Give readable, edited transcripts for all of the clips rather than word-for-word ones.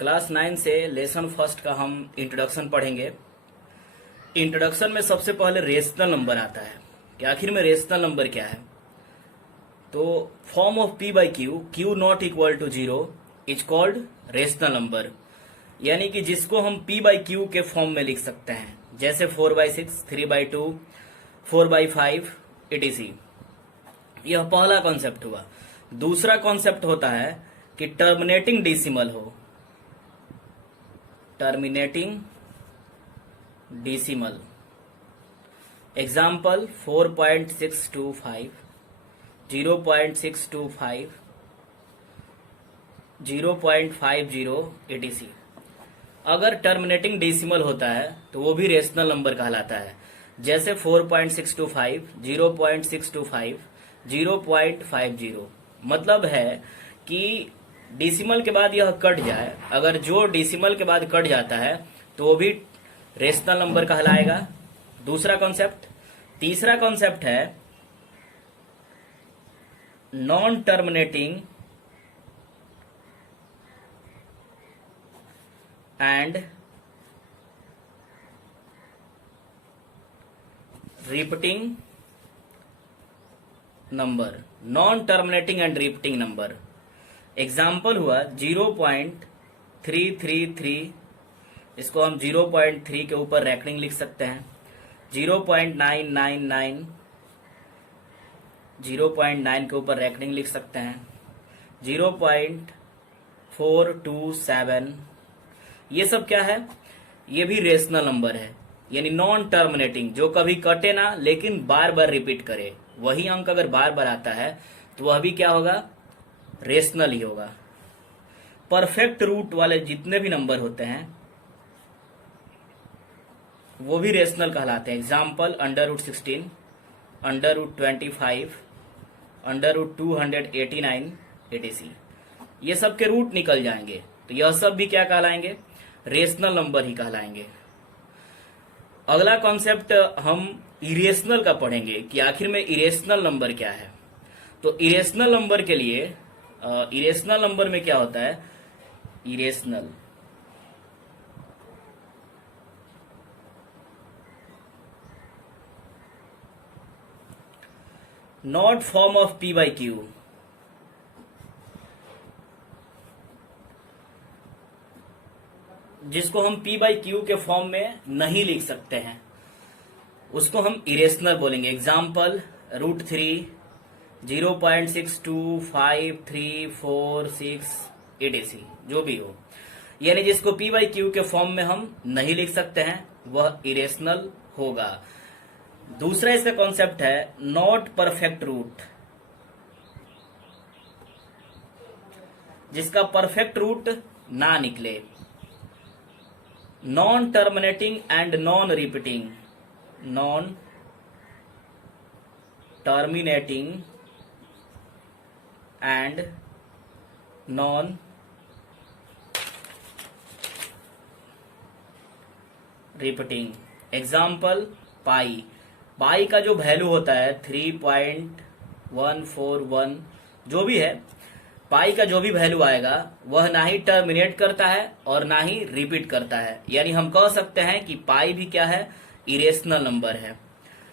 Class 9 से lesson first का हम इंट्रोडक्शन पढ़ेंगे। इंट्रोडक्शन में सबसे पहले रेशनल नंबर आता है कि आखिर में रेशनल नंबर क्या है। तो form of p by q, q not equal to 0 is called rational number, यानी कि जिसको हम p बाई क्यू के फॉर्म में लिख सकते हैं, जैसे 4/6, 3/2, 4/5 etc। यह पहला कॉन्सेप्ट हुआ। दूसरा कॉन्सेप्ट होता है कि टर्मिनेटिंग डेसिमल हो, टर्मिनेटिंग डेसिमल। Example 4.625, 0.625, 0.50 etc। अगर टर्मिनेटिंग डेसिमल होता है तो वो भी रेशनल नंबर कहलाता है, जैसे 4.625, 0.625, 0.50। मतलब है कि डेसिमल के बाद यह कट जाए, अगर जो डेसिमल के बाद कट जाता है तो वो भी रेशनल नंबर कहलाएगा। दूसरा कॉन्सेप्ट। तीसरा कॉन्सेप्ट है non terminating and repeating number. Non terminating and repeating number. Example हुआ 0.333, इसको हम 0.3 के ऊपर रैकनिंग लिख सकते हैं। 0.999, 0.9 के ऊपर रैकनिंग लिख सकते हैं। 0.427, ये सब क्या है? ये भी रेशनल नंबर है, यानी नॉन टर्मिनेटिंग, जो कभी कटे ना लेकिन बार बार रिपीट करे। वही अंक अगर बार बार आता है तो वह भी क्या होगा? रेशनल ही होगा। परफेक्ट रूट वाले जितने भी नंबर होते हैं वो भी रेशनल कहलाते हैं। Example √16, √25, √289 etc। ये सब के रूट निकल जाएंगे तो यह सब भी क्या कहलाएंगे? रेशनल नंबर ही कहलाएंगे। अगला कॉन्सेप्ट हम इरेशनल का पढ़ेंगे कि आखिर में इरेशनल नंबर क्या है। तो इरेशनल नंबर के लिए इरेशनल नंबर में क्या होता है? Irrational not form of p by Q. जिसको हम p बाई क्यू के फॉर्म में नहीं लिख सकते हैं उसको हम इरेशनल बोलेंगे। एग्जाम्पल √3, 0.6253446 etc, जो भी हो, यानी जिसको p बाई क्यू के फॉर्म में हम नहीं लिख सकते हैं वह इरेशनल होगा। दूसरा इसका कॉन्सेप्ट है नॉट परफेक्ट रूट। जिसका परफेक्ट रूट ना निकले। Non terminating and non repeating. Non terminating and non repeating. Example pi. Pi का जो वैल्यू होता है 3.141, जो भी है, पाई का जो भी वैल्यू आएगा वह ना ही टर्मिनेट करता है और ना ही रिपीट करता है, यानी हम कह सकते हैं कि पाई भी क्या है? इरेशनल नंबर है।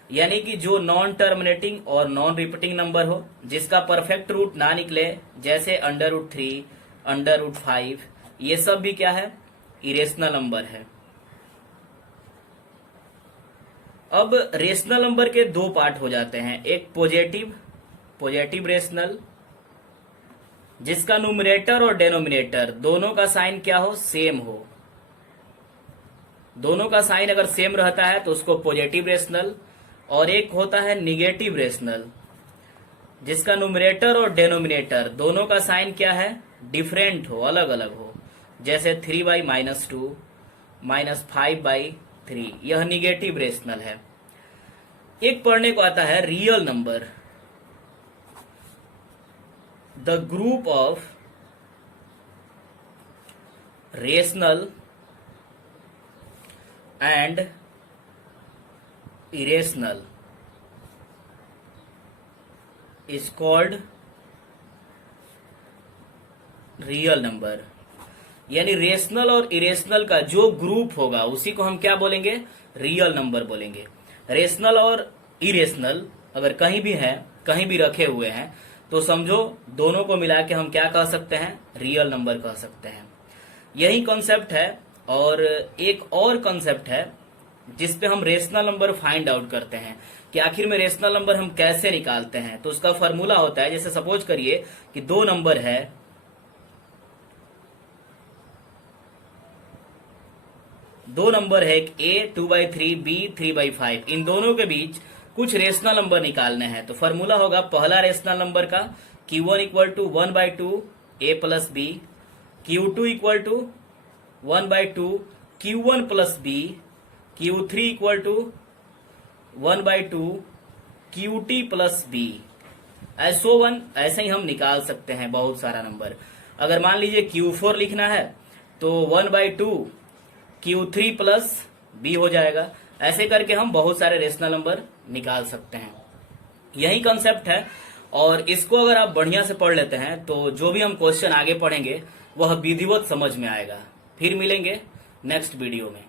यानी कि जो नॉन टर्मिनेटिंग और नॉन रिपीटिंग नंबर हो, जिसका परफेक्ट रूट ना निकले, जैसे √3, √5, ये सब भी क्या है? इरेशनल नंबर है। अब रेशनल नंबर के दो पार्ट हो जाते हैं। एक पॉजिटिव रेशनल, जिसका न्यूमरेटर और डेनोमिनेटर दोनों का साइन क्या हो? सेम हो। दोनों का साइन अगर सेम रहता है तो उसको पॉजिटिव रेशनल। और एक होता है निगेटिव रेशनल, जिसका न्यूमरेटर और डेनोमिनेटर दोनों का साइन क्या है? डिफरेंट हो, अलग अलग हो, जैसे 3/-2, -5/3, यह निगेटिव रेशनल है। एक पढ़ने को आता है real number. The group of rational and irrational is called real number. यानी रेशनल और इरेशनल का जो ग्रुप होगा उसी को हम क्या बोलेंगे, रियल नंबर बोलेंगे। रेशनल और इरेशनल अगर कहीं भी है, कहीं भी रखे हुए हैं, तो समझो दोनों को मिला के हम क्या कह सकते हैं, रियल नंबर कह सकते हैं। यही कॉन्सेप्ट है। और एक और कॉन्सेप्ट है जिसपे हम रेशनल नंबर फाइंड आउट करते हैं कि आखिर में रेशनल नंबर हम कैसे निकालते हैं। तो उसका फॉर्मूला होता है, जैसे सपोज करिए कि दो नंबर है, एक a 2/3 b 3/5, इन दोनों के बीच कुछ रेशनल नंबर निकालने हैं। तो फॉर्मूला होगा पहला रेशनल नंबर का q1 equal to 1/2 a plus b, q2 equal to 1/2 q1 plus b, q3 equal to 1/2 qt plus b, ऐसो वन। ऐसे ही हम निकाल सकते हैं बहुत सारा नंबर। अगर मान लीजिए q4 लिखना है तो 1/2 q3 प्लस b हो जाएगा। ऐसे करके हम बहुत सारे रेशनल नंबर निकाल सकते हैं। यही कंसेप्ट है। और इसको अगर आप बढ़िया से पढ़ लेते हैं तो जो भी हम क्वेश्चन आगे पढ़ेंगे वह विधिवत समझ में आएगा। फिर मिलेंगे नेक्स्ट वीडियो में।